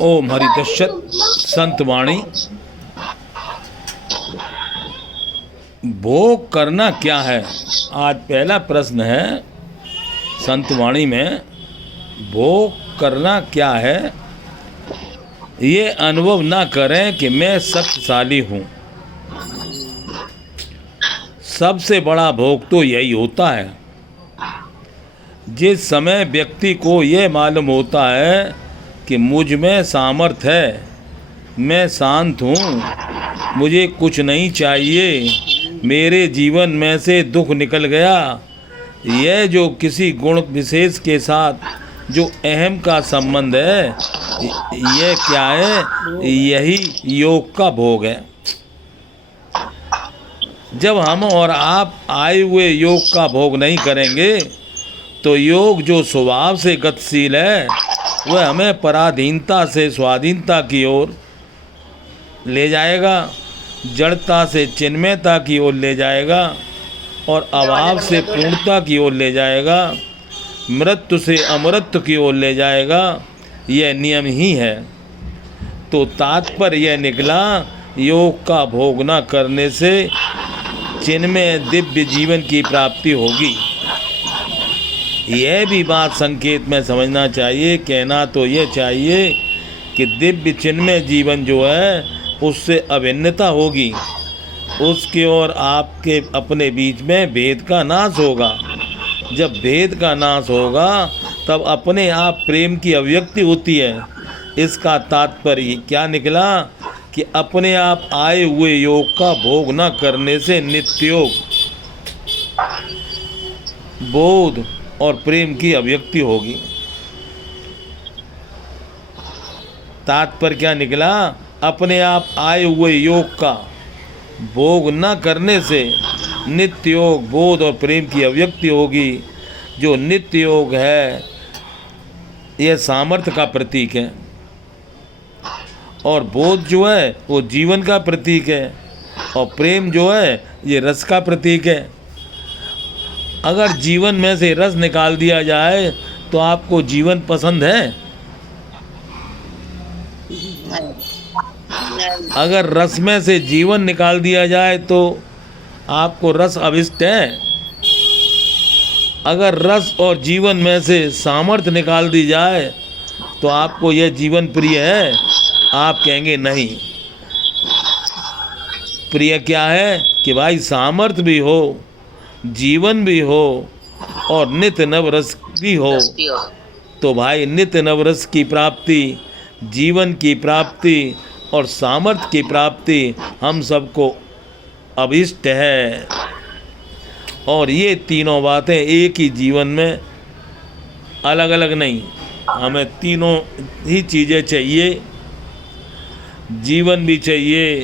ओम हरिदशत संतवाणी। भोग करना क्या है, आज पहला प्रश्न है संतवाणी में। भोग करना क्या है, ये अनुभव ना करें कि मैं शक्तिशाली हूँ। सबसे बड़ा भोग तो यही होता है। जिस समय व्यक्ति को ये मालूम होता है कि मुझ में सामर्थ्य है, मैं शांत हूँ, मुझे कुछ नहीं चाहिए, मेरे जीवन में से दुख निकल गया, यह जो किसी गुण विशेष के साथ जो अहम का संबंध है, यह क्या है? यही योग का भोग है। जब हम और आप आए हुए योग का भोग नहीं करेंगे तो योग जो स्वभाव से गतिशील है वह हमें पराधीनता से स्वाधीनता की ओर ले जाएगा, जड़ता से चिन्मयता की ओर ले जाएगा और अभाव से पूर्णता की ओर ले जाएगा, मृत्यु से अमृत की ओर ले जाएगा। यह नियम ही है। तो तात्पर्य यह निकला, योग का भोग न करने से चिन्मय दिव्य जीवन की प्राप्ति होगी। यह भी बात संकेत में समझना चाहिए। कहना तो यह चाहिए कि दिव्य चिन्मय जीवन जो है उससे अभिन्नता होगी, उसके और आपके अपने बीच में भेद का नाश होगा। जब भेद का नाश होगा तब अपने आप प्रेम की अभिव्यक्ति होती है। इसका तात्पर्य क्या निकला कि अपने आप आए हुए योग का भोग न करने से नित्य योग, बोध और प्रेम की अभिव्यक्ति होगी। तात्पर्य क्या निकला? अपने आप आए हुए योग का भोग न करने से नित्य योग, बोध और प्रेम की अभिव्यक्ति होगी। जो नित्य योग है यह सामर्थ्य का प्रतीक है और बोध जो है वो जीवन का प्रतीक है और प्रेम जो है ये रस का प्रतीक है। अगर जीवन में से रस निकाल दिया जाए तो आपको जीवन पसंद है? अगर रस में से जीवन निकाल दिया जाए तो आपको रस अभिष्ट है? अगर रस और जीवन में से सामर्थ्य निकाल दी जाए तो आपको यह जीवन प्रिय है? आप कहेंगे नहीं। प्रिय क्या है कि भाई सामर्थ्य भी हो, जीवन भी हो और नित्य नवरस भी हो। तो भाई नित्य नवरस की प्राप्ति, जीवन की प्राप्ति और सामर्थ्य की प्राप्ति हम सबको अभिष्ट है। और ये तीनों बातें एक ही जीवन में, अलग अलग नहीं, हमें तीनों ही चीज़ें चाहिए। जीवन भी चाहिए,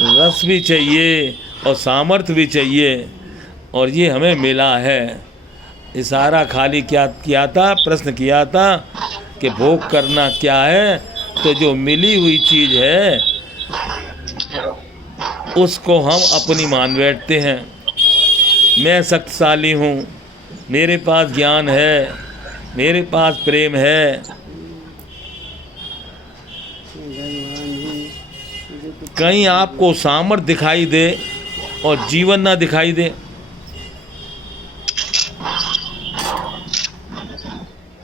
रस भी चाहिए और सामर्थ्य भी चाहिए और ये हमें मिला है। इशारा खाली क्या किया था, प्रश्न किया था कि भोग करना क्या है। तो जो मिली हुई चीज़ है उसको हम अपनी मान बैठते हैं। मैं शक्तिशाली हूँ, मेरे पास ज्ञान है, मेरे पास प्रेम है। कहीं आपको सामर्थ्य दिखाई दे और जीवन ना दिखाई दे।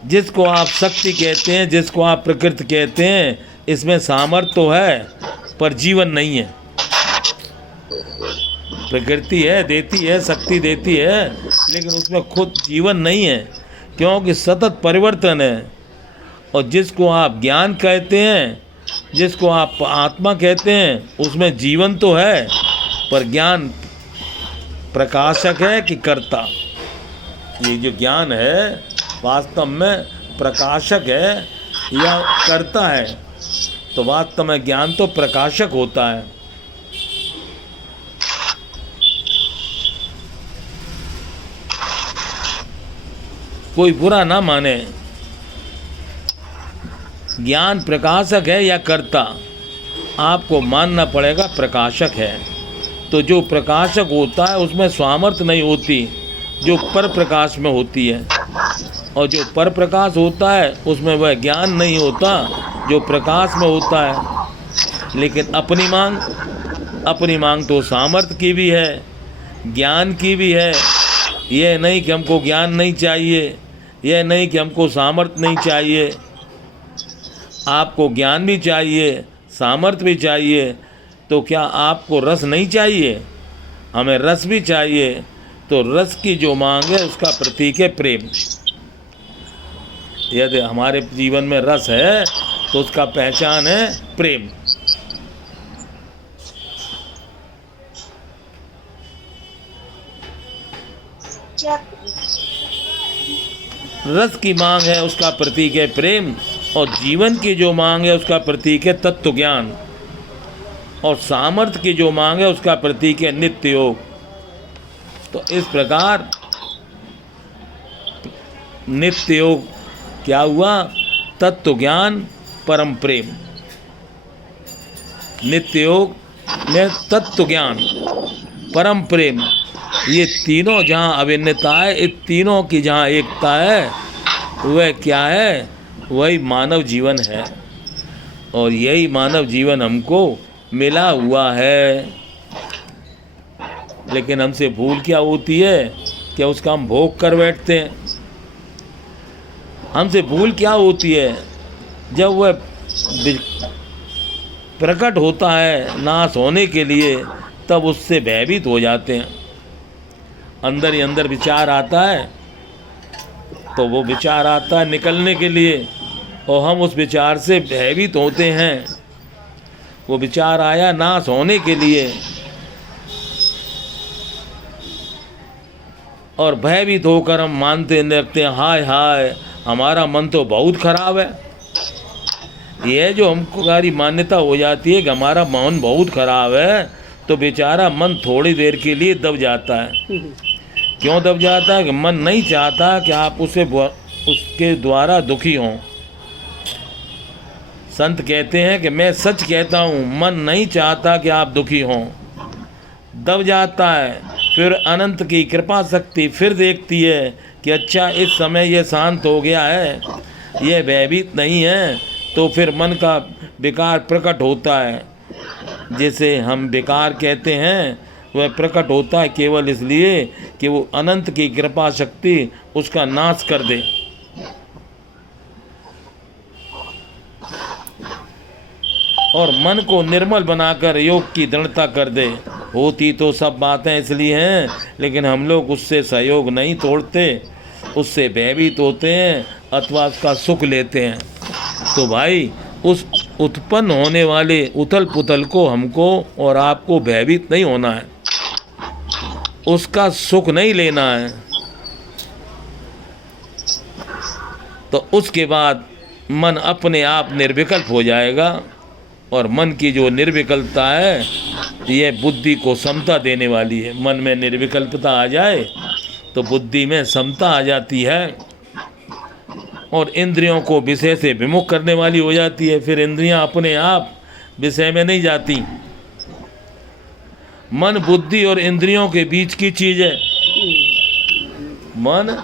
जिसको आप शक्ति कहते हैं, जिसको आप प्रकृति कहते हैं, इसमें सामर्थ्य तो है पर जीवन नहीं है। प्रकृति है, देती है, शक्ति देती है, लेकिन उसमें खुद जीवन नहीं है क्योंकि सतत परिवर्तन है। और जिसको आप ज्ञान कहते हैं, जिसको आप आत्मा कहते हैं, उसमें जीवन तो है पर ज्ञान प्रकाशक है कि कर्ता। ये जो ज्ञान है वास्तव में प्रकाशक है या कर्ता है? तो वास्तव में ज्ञान तो प्रकाशक होता है। कोई बुरा ना माने, ज्ञान प्रकाशक है या कर्ता? आपको मानना पड़ेगा प्रकाशक है। तो जो प्रकाशक होता है उसमें सामर्थ्य नहीं होती जो पर प्रकाश में होती है, और जो पर प्रकाश होता है उसमें वह ज्ञान नहीं होता जो प्रकाश में होता है। लेकिन अपनी मांग तो सामर्थ्य की भी है, ज्ञान की भी है। यह नहीं कि हमको ज्ञान नहीं चाहिए, यह नहीं कि हमको सामर्थ्य नहीं चाहिए। आपको ज्ञान भी चाहिए, सामर्थ्य भी चाहिए, तो क्या आपको रस नहीं चाहिए? हमें रस भी चाहिए। तो रस की जो मांग है उसका प्रतीक है प्रेम। यदि हमारे जीवन में रस है तो उसका पहचान है प्रेम। रस की मांग है उसका प्रतीक है प्रेम, और जीवन की जो मांग है उसका प्रतीक है तत्व ज्ञान, और सामर्थ्य की जो मांग है उसका प्रतीक है नित्य योग। तो इस प्रकार नित्य योग क्या हुआ? तत्व ज्ञान, परम प्रेम। नित्य योग में तत्व ज्ञान, परम प्रेम, ये तीनों जहाँ अभिन्नता है, इन तीनों की जहाँ एकता है, वह क्या है? वही मानव जीवन है। और यही मानव जीवन हमको मिला हुआ है। लेकिन हमसे भूल क्या होती है? क्या उसका हम भोग कर बैठते हैं। हमसे भूल क्या होती है? जब वह प्रकट होता है नाश होने के लिए, तब उससे भयभीत हो जाते हैं। अंदर ही अंदर विचार आता है, तो वो विचार आता है निकलने के लिए, और हम उस विचार से भयभीत होते हैं। वो विचार आया नाश होने के लिए, और भयभीत होकर हम मानते लगते हैं, हाय हाय हमारा मन तो बहुत खराब है। यह जो हमको हमारी मान्यता हो जाती है कि हमारा मन बहुत खराब है, तो बेचारा मन थोड़ी देर के लिए दब जाता है। क्यों दब जाता है? कि मन नहीं चाहता कि आप उसके द्वारा दुखी हों। संत कहते हैं कि मैं सच कहता हूँ, मन नहीं चाहता कि आप दुखी हों। दब जाता है। फिर अनंत की कृपा शक्ति फिर देखती है कि अच्छा इस समय ये शांत हो गया है, ये भयभीत नहीं है, तो फिर मन का विकार प्रकट होता है। जिसे हम विकार कहते हैं, वह प्रकट होता है केवल इसलिए कि वो अनंत की कृपा शक्ति उसका नाश कर दे। और मन को निर्मल बनाकर योग की दृढ़ता कर दे। होती तो सब बातें इसलिए हैं, लेकिन हम लोग उससे सहयोग नहीं तोड़ते, उससे भयभीत होते हैं अथवा उसका सुख लेते हैं। तो भाई उस उत्पन्न होने वाले उथल पुथल को हमको और आपको भयभीत नहीं होना है, उसका सुख नहीं लेना है। तो उसके बाद मन अपने आप निर्विकल्प हो जाएगा। और मन की जो निर्विकल्पता है, यह बुद्धि को समता देने वाली है। मन में निर्विकल्पता आ जाए तो बुद्धि में समता आ जाती है, और इंद्रियों को विषय से विमुख करने वाली हो जाती है। फिर इंद्रियां अपने आप विषय में नहीं जाती। मन बुद्धि और इंद्रियों के बीच की चीज है। मन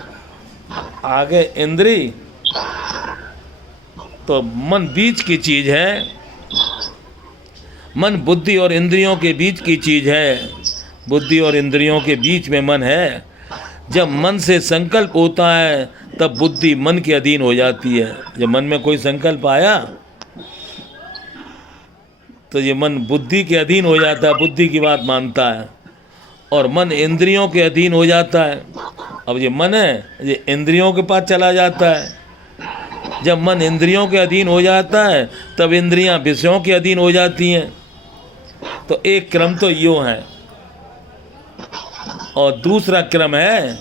आगे इंद्री, तो मन बीच की चीज है। मन बुद्धि और इंद्रियों के बीच की चीज है। बुद्धि और इंद्रियों के बीच में मन है। जब मन से संकल्प होता है, तब बुद्धि मन के अधीन हो जाती है। जब मन में कोई संकल्प आया, तो ये मन बुद्धि के अधीन हो जाता है, बुद्धि की बात मानता है। और मन इंद्रियों के अधीन हो जाता है। अब ये मन है, ये इंद्रियों के पास चला जाता है। जब मन इंद्रियों के अधीन हो जाता है, तब इंद्रियां विषयों के अधीन हो जाती हैं। तो एक क्रम तो यूँ है, और दूसरा क्रम है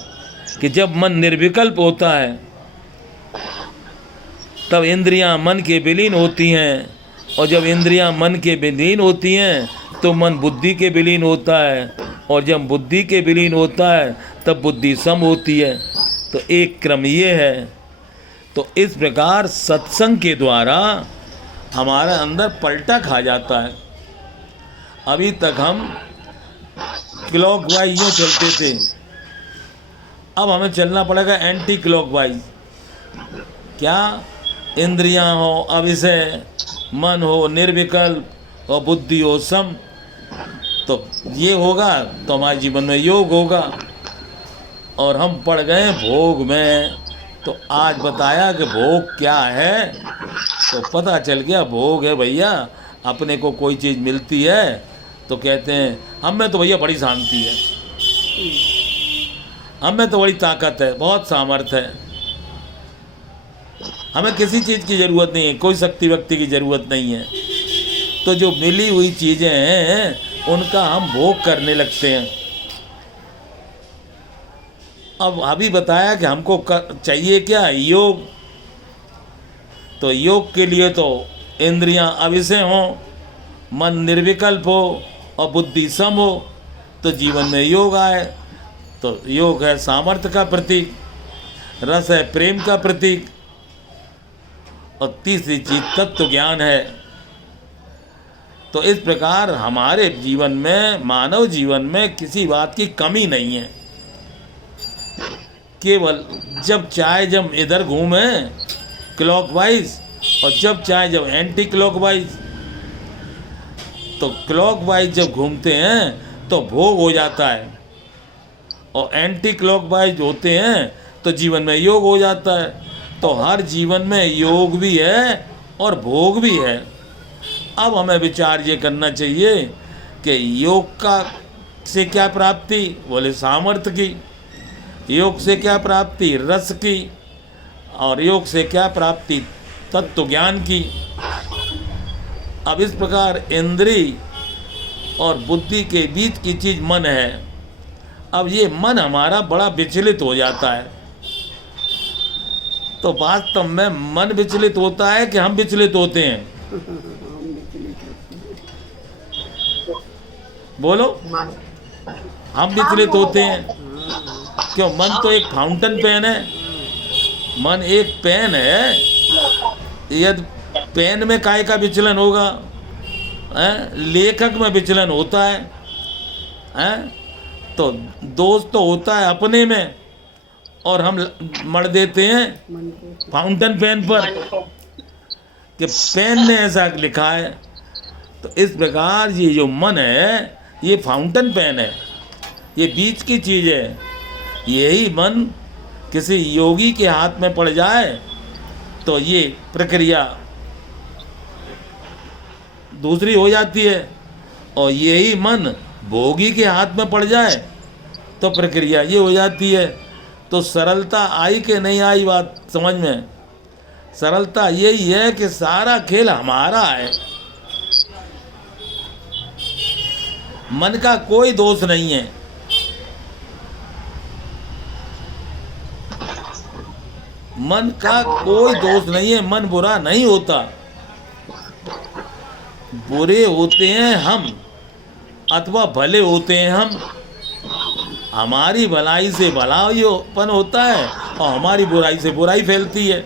कि जब मन निर्विकल्प होता है, तब इंद्रियां मन के विलीन होती हैं। और जब इंद्रियां मन के विलीन होती हैं, तो मन बुद्धि के विलीन होता है। और जब बुद्धि के विलीन होता है, तब बुद्धि सम होती है। तो एक क्रम ये है। तो इस प्रकार सत्संग के द्वारा हमारे अंदर पलटा खा जाता है। अभी तक हम क्लॉकवाइज यूँ चलते थे, अब हमें चलना पड़ेगा एंटी क्लॉकवाइज। क्या? इंद्रियां हो अविषय, मन हो निर्विकल्प और बुद्धि हो सम, तो ये होगा तो हमारे जीवन में योग होगा। और हम पड़ गए भोग में। तो आज बताया कि भोग क्या है, तो पता चल गया भोग है भैया, अपने को कोई चीज़ मिलती है तो कहते हैं हम में तो भैया बड़ी शांति है, हम में तो बड़ी ताकत है, बहुत सामर्थ्य है, हमें किसी चीज़ की ज़रूरत नहीं है, कोई शक्ति व्यक्ति की ज़रूरत नहीं है। तो जो मिली हुई चीज़ें हैं उनका हम भोग करने लगते हैं। अब अभी बताया कि हमको चाहिए क्या, योग। तो योग के लिए तो इंद्रियां अविषय हों, मन निर्विकल्प हो और बुद्धि सम हो, तो जीवन में योग आए। तो योग है सामर्थ्य का प्रतीक, रस है प्रेम का प्रतीक, और तीसरी चीज तत्व ज्ञान है। तो इस प्रकार हमारे जीवन में, मानव जीवन में किसी बात की कमी नहीं है। केवल जब चाहे जब इधर घूमे क्लॉकवाइज, और जब चाहे जब एंटी क्लॉकवाइज। तो क्लॉकवाइज जब घूमते हैं तो भोग हो जाता है, और एंटी क्लॉकवाइज होते हैं तो जीवन में योग हो जाता है। तो हर जीवन में योग भी है और भोग भी है। अब हमें विचार ये करना चाहिए कि योग का से क्या प्राप्ति, बोले सामर्थ्य की। योग से क्या प्राप्ति, रस की। और योग से क्या प्राप्ति, तत्व ज्ञान की। अब इस प्रकार इंद्रिय और बुद्धि के बीच की चीज मन है। अब ये मन हमारा बड़ा विचलित हो जाता है। तो वास्तव में मन विचलित होता है कि हम विचलित होते हैं? बोलो, हम विचलित होते हैं। क्यों? मन तो एक फाउंटेन पेन है, मन एक पेन है। यदि पेन में काय का विचलन होगा, लेखक में विचलन होता है, तो दोष तो होता है अपने में, और हम मर देते हैं फाउंटेन पेन पर कि पेन ने ऐसा लिखा है। तो इस प्रकार ये जो मन है ये फाउंटेन पेन है, ये बीच की चीज़ है। यही मन किसी योगी के हाथ में पड़ जाए तो ये प्रक्रिया दूसरी हो जाती है, और यही मन भोगी के हाथ में पड़ जाए तो प्रक्रिया ये हो जाती है। तो सरलता आई कि नहीं आई बात समझ में? सरलता यही है कि सारा खेल हमारा है, मन का कोई दोष नहीं है। मन का कोई दोष नहीं है, मन बुरा नहीं होता। बुरे होते हैं हम, अथवा भले होते हैं हम। हमारी भलाई से भलाईपन होता है और हमारी बुराई से बुराई फैलती है।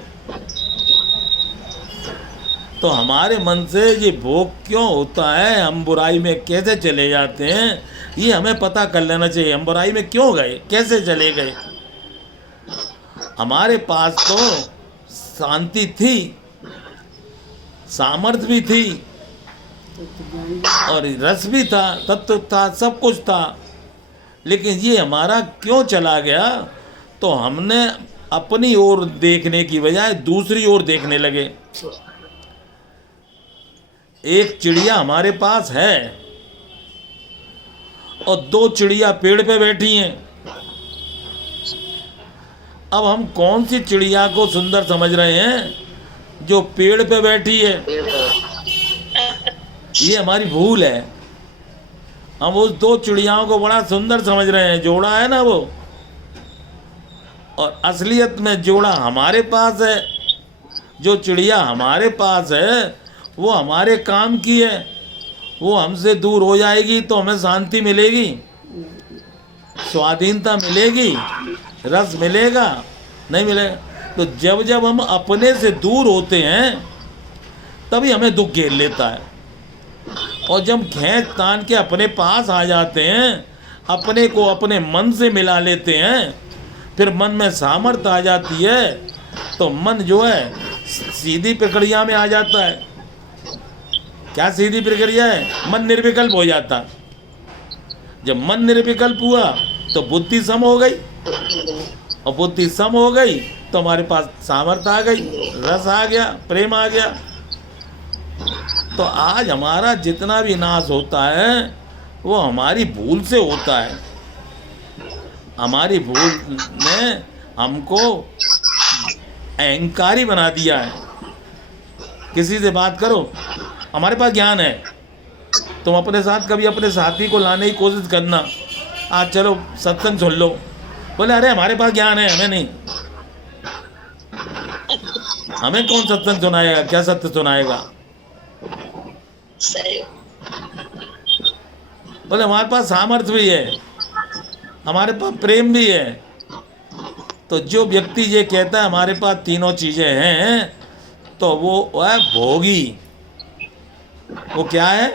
तो हमारे मन से ये भोग क्यों होता है, हम बुराई में कैसे चले जाते हैं, ये हमें पता कर लेना चाहिए। हम बुराई में क्यों गए, कैसे चले गए? हमारे पास तो शांति थी, सामर्थ्य भी थी, और रस भी था, तत्व था, सब कुछ था। लेकिन ये हमारा क्यों चला गया? तो हमने अपनी ओर देखने की बजाय दूसरी ओर देखने लगे। एक चिड़िया हमारे पास है और दो चिड़िया पेड़ पे बैठी हैं। अब हम कौन सी चिड़िया को सुंदर समझ रहे हैं? जो पेड़ पे बैठी है। ये हमारी भूल है। हम उस दो चिड़ियाओं को बड़ा सुंदर समझ रहे हैं, जोड़ा है ना वो, और असलियत में जोड़ा हमारे पास है। जो चिड़िया हमारे पास है वो हमारे काम की है। वो हमसे दूर हो जाएगी तो हमें शांति मिलेगी, स्वाधीनता मिलेगी, रस मिलेगा, नहीं मिलेगा। तो जब जब हम अपने से दूर होते हैं तभी हमें दुख घेर लेता है, और जब खींच तान के अपने पास आ जाते हैं, अपने को अपने मन से मिला लेते हैं, फिर मन में सामर्थ्य आ जाती है, तो मन जो है सीधी प्रक्रिया में आ जाता है। क्या सीधी प्रक्रिया है? मन निर्विकल्प हो जाता। जब मन निर्विकल्प हुआ तो बुद्धि सम हो गई, और बुद्धि सम हो गई तो हमारे पास सामर्थ्य आ गई, रस आ गया, प्रेम आ गया। तो आज हमारा जितना भी नाश होता है वो हमारी भूल से होता है। हमारी भूल ने हमको अहंकारी बना दिया है। किसी से बात करो, हमारे पास ज्ञान है, तुम अपने साथ कभी अपने साथी को लाने की कोशिश करना, आज चलो सत्संग सुन लो, बोले अरे हमारे पास ज्ञान है, हमें नहीं। हमें कौन सत्संग सुनाएगा? क्या सत्य सुनाएगा? सही। बोले हमारे पास सामर्थ्य भी है, हमारे पास प्रेम भी है। तो जो व्यक्ति ये कहता है हमारे पास तीनों चीजें हैं, तो वो है भोगी। वो क्या है?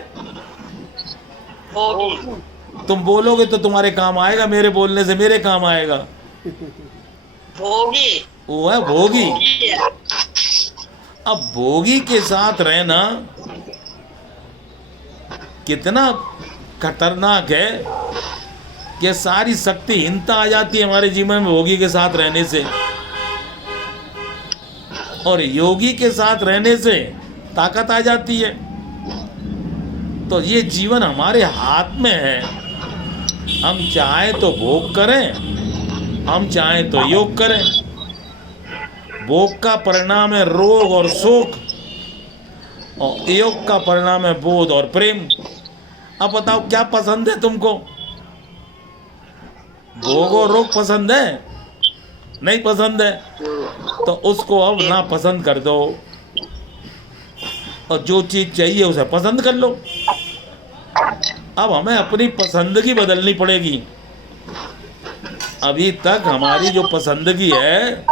भोगी। तुम बोलोगे तो तुम्हारे काम आएगा, मेरे बोलने से मेरे काम आएगा। भोगी। वो है भोगी। अब भोगी के साथ रहना कितना खतरनाक है कि सारी शक्तिहीनता आ जाती है हमारे जीवन में भोगी के साथ रहने से, और योगी के साथ रहने से ताकत आ जाती है। तो ये जीवन हमारे हाथ में है। हम चाहें तो भोग करें, हम चाहें तो योग करें। भोग का परिणाम है रोग और शोक, और योग का परिणाम है बोध और प्रेम। अब बताओ क्या पसंद है तुमको? भोग और रोग पसंद है? नहीं पसंद है तो उसको अब ना पसंद कर दो, और जो चीज चाहिए उसे पसंद कर लो। अब हमें अपनी पसंदगी बदलनी पड़ेगी। अभी तक हमारी जो पसंदगी है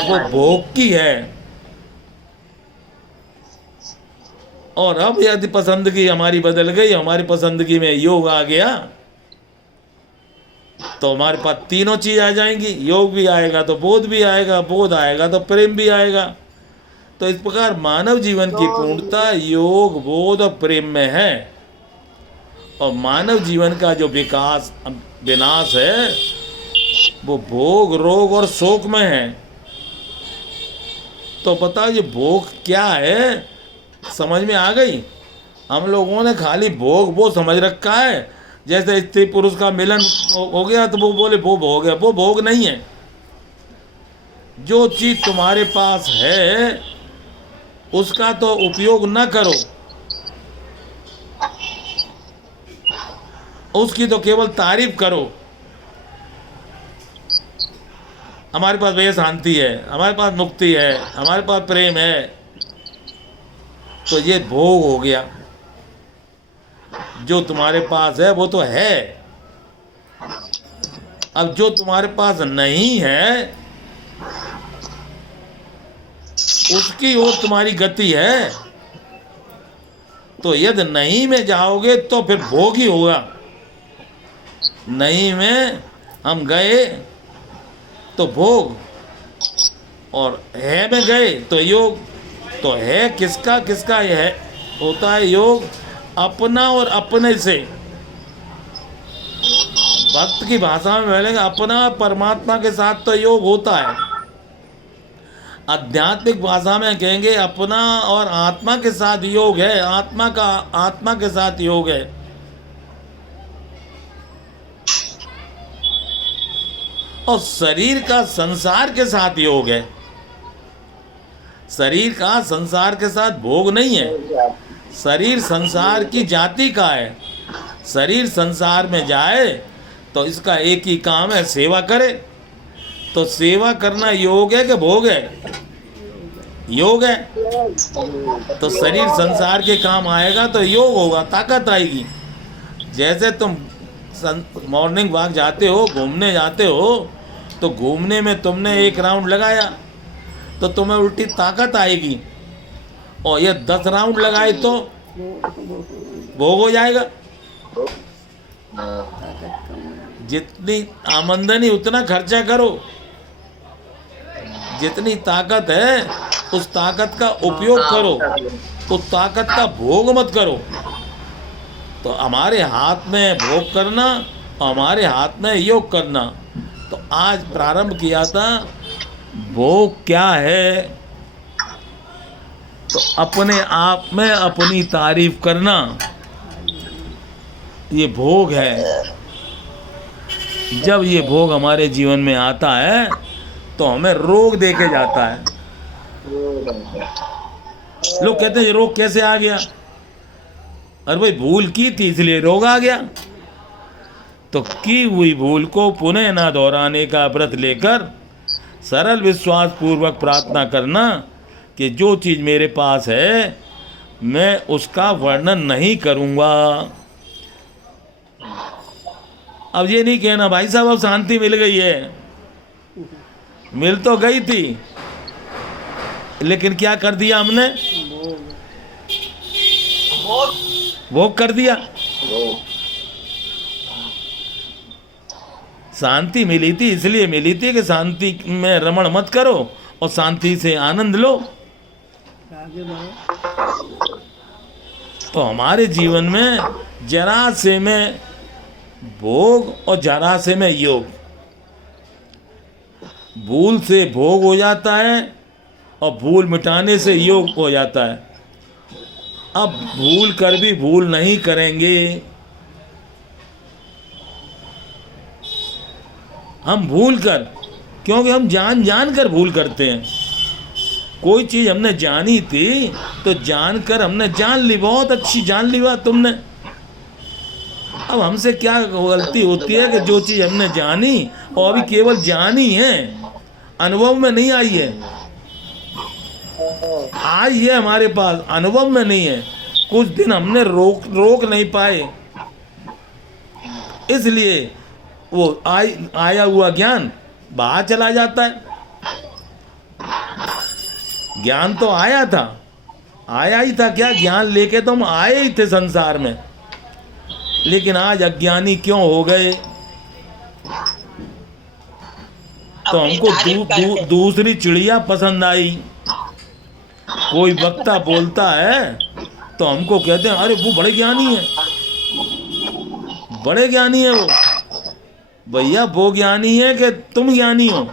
वो भोग की है, और अब यदि पसंदगी हमारी बदल गई, हमारी पसंदगी में योग आ गया, तो हमारे पास तीनों चीज आ जाएंगी। योग भी आएगा तो बोध भी आएगा, बोध आएगा तो प्रेम भी आएगा। तो इस प्रकार मानव जीवन की पूर्णता योग, बोध और प्रेम में है, और मानव जीवन का जो विनाश है वो भोग, रोग और शोक में है। तो बताओ ये भोग क्या है? समझ में आ गई? हम लोगों ने खाली भोग वो समझ रखा है, जैसे स्त्री पुरुष का मिलन हो गया तो वो बोले वो भोग है। वो भोग नहीं है। जो चीज तुम्हारे पास है उसका तो उपयोग न करो, उसकी तो केवल तारीफ करो। हमारे पास भैया शांति है, हमारे पास मुक्ति है, हमारे पास प्रेम है, तो ये भोग हो गया। जो तुम्हारे पास है वो तो है। अब जो तुम्हारे पास नहीं है उसकी ओर तुम्हारी गति है। तो यदि नहीं में जाओगे तो फिर भोग ही होगा। नहीं में हम गए तो भोग, और है में गए तो योग। तो है किसका किसका है होता है योग? अपना और अपने से। भक्त की भाषा में बोलेंगे अपना परमात्मा के साथ तो योग होता है। आध्यात्मिक भाषा में कहेंगे अपना और आत्मा के साथ योग है, आत्मा के साथ योग है। और शरीर का संसार के साथ योग है। शरीर का संसार के साथ भोग नहीं है। शरीर संसार की जाति का है। शरीर संसार में जाए तो इसका एक ही काम है, सेवा करे। तो सेवा करना योग है कि भोग है? योग है। तो शरीर संसार के काम आएगा तो योग होगा, ताकत आएगी। जैसे तुम मॉर्निंग वॉक जाते हो, घूमने जाते हो, तो घूमने में तुमने एक राउंड लगाया तो तुम्हें उल्टी ताकत आएगी, और ये 10 राउंड लगाए तो भोग हो जाएगा। जितनी आमदनी उतना खर्चा करो, जितनी ताकत है उस ताकत का उपयोग करो, उस ताकत का भोग मत करो। तो हमारे हाथ में भोग करना, हमारे हाथ में योग करना। तो आज प्रारंभ किया था, भोग क्या है? तो अपने आप में अपनी तारीफ करना, ये भोग है। जब ये भोग हमारे जीवन में आता है तो हमें रोग देके जाता है। लोग कहते हैं ये रोग कैसे आ गया? अरे भाई भूल की थी इसलिए रोग आ गया। तो की हुई भूल को पुनः ना दोहराने का व्रत लेकर सरल विश्वास पूर्वक प्रार्थना करना कि जो चीज़ मेरे पास है मैं उसका वर्णन नहीं करूँगा। अब ये नहीं कहना भाई साहब अब शांति मिल गई है, मिल तो गई थी लेकिन क्या कर दिया हमने? भोग कर दिया। शांति मिली थी इसलिए मिली थी कि शांति में रमण मत करो और शांति से आनंद लो। तो हमारे जीवन में जरा से में भोग और जरा से में योग, भूल से भोग हो जाता है और भूल मिटाने से योग हो जाता है। अब भूल कर भी भूल नहीं करेंगे। हम भूल कर, क्योंकि हम जान जान कर भूल करते हैं। कोई चीज़ हमने जानी थी तो जानकर हमने जान ली, बहुत अच्छी जान ली बात तुमने। अब हमसे क्या गलती होती है कि जो चीज़ हमने जानी और अभी केवल जानी है, अनुभव में नहीं आई है। आई है हमारे पास, अनुभव में नहीं है। कुछ दिन हमने रोक नहीं पाए, इसलिए वो आया हुआ ज्ञान बाहर चला जाता है। ज्ञान तो आया था, आया ही था। क्या ज्ञान लेके तो हम आए ही थे संसार में, लेकिन आज अज्ञानी क्यों हो गए? तो हमको दूसरी चिड़िया पसंद आई। कोई वक्ता बोलता है तो हमको कहते हैं अरे वो बड़े ज्ञानी है, बड़े ज्ञानी है वो। भैया वो ज्ञानी है कि तुम ज्ञानी हो?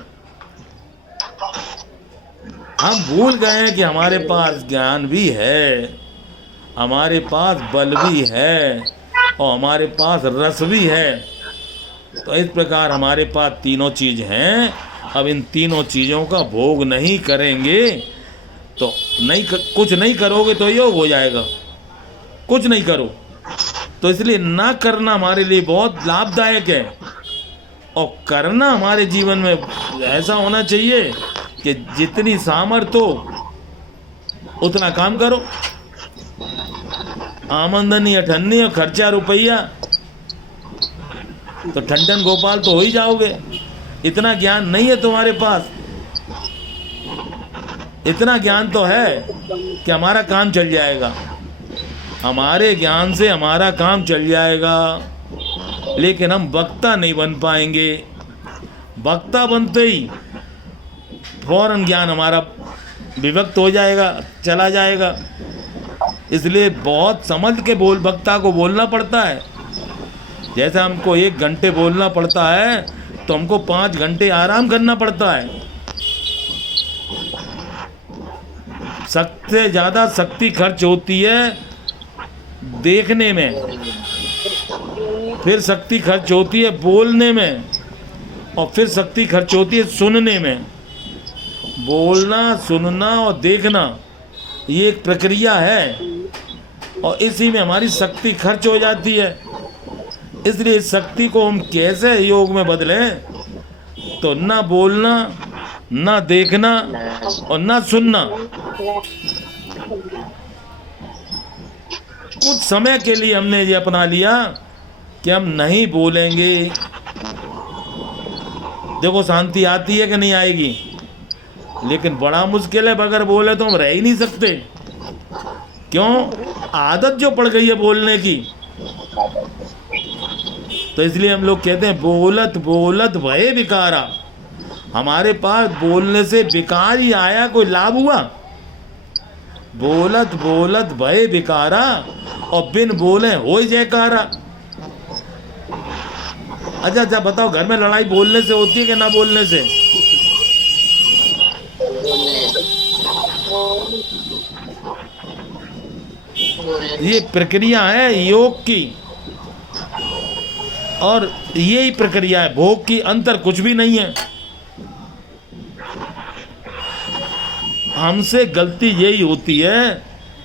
हम भूल गए हैं कि हमारे पास ज्ञान भी है, हमारे पास बल भी है और हमारे पास रस भी है। तो इस प्रकार हमारे पास तीनों चीज़ हैं। अब इन तीनों चीज़ों का भोग नहीं करेंगे तो कुछ नहीं करोगे तो योग हो जाएगा। कुछ नहीं करो तो इसलिए ना करना हमारे लिए बहुत लाभदायक है, और करना हमारे जीवन में ऐसा होना चाहिए कि जितनी सामर्थ्य हो उतना काम करो। आमदनी अठन्नी और खर्चा रुपया, तो ठंडन गोपाल तो हो ही जाओगे। इतना ज्ञान नहीं है तुम्हारे पास, इतना ज्ञान तो है कि हमारा काम चल जाएगा। हमारे ज्ञान से हमारा काम चल जाएगा, लेकिन हम वक्ता नहीं बन पाएंगे। वक्ता बनते ही फौरन ज्ञान हमारा विभक्त हो जाएगा, चला जाएगा। इसलिए बहुत समझ के वक्ता को बोलना पड़ता है। जैसे हमको 1 घंटे बोलना पड़ता है तो हमको 5 घंटे आराम करना पड़ता है। सबसे ज़्यादा शक्ति खर्च होती है देखने में, फिर शक्ति खर्च होती है बोलने में, और फिर शक्ति खर्च होती है सुनने में। बोलना, सुनना और देखना ये एक प्रक्रिया है, और इसी में हमारी शक्ति खर्च हो जाती है। इसलिए इस शक्ति को हम कैसे योग में बदलें? तो ना बोलना, ना देखना और ना सुनना। कुछ समय के लिए हमने ये अपना लिया कि हम नहीं बोलेंगे। देखो शांति आती है कि नहीं आएगी, लेकिन बड़ा मुश्किल है। बगैर बोले तो हम रह ही नहीं सकते। क्यों? आदत जो पड़ गई है बोलने की। तो इसलिए हम लोग कहते हैं बोलत बोलत भये विकारा। हमारे पास बोलने से बेकार ही आया, कोई लाभ हुआ? बोलत बोलत भय बिकारा और बिन बोले होय जयकारा। अच्छा बताओ, घर में लड़ाई बोलने से होती है कि ना बोलने से? ये प्रक्रिया है योग की, और यही प्रक्रिया है भोग की, अंतर कुछ भी नहीं है। हमसे गलती यही होती है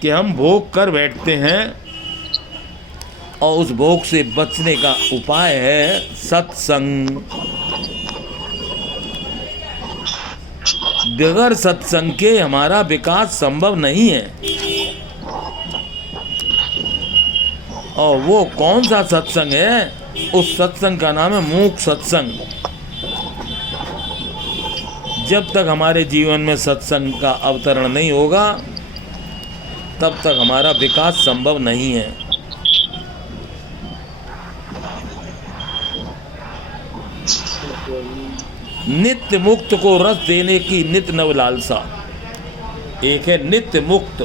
कि हम भोग कर बैठते हैं, और उस भोग से बचने का उपाय है सत्संग। बगैर सत्संग के हमारा विकास संभव नहीं है। और वो कौन सा सत्संग है? उस सत्संग का नाम है मूक सत्संग। जब तक हमारे जीवन में सत्संग का अवतरण नहीं होगा, तब तक हमारा विकास संभव नहीं है। नित्य मुक्त को रस देने की नित्य नव लालसा। एक है नित्य मुक्त,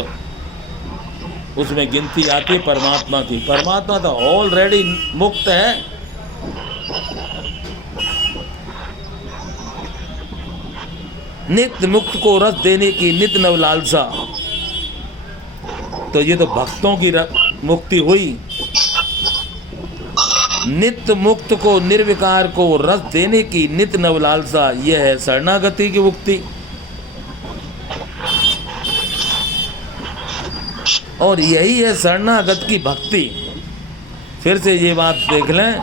उसमें गिनती आती परमात्मा की। परमात्मा तो ऑलरेडी मुक्त है। नित्य मुक्त को रस देने की नित्य नव लालसा, तो ये तो भक्तों की मुक्ति हुई। नित्य मुक्त को निर्विकार को रस देने की नित्य नव लालसा, यह है शरणागति की मुक्ति। और यही है शरणागत की भक्ति। फिर से ये बात देख लें,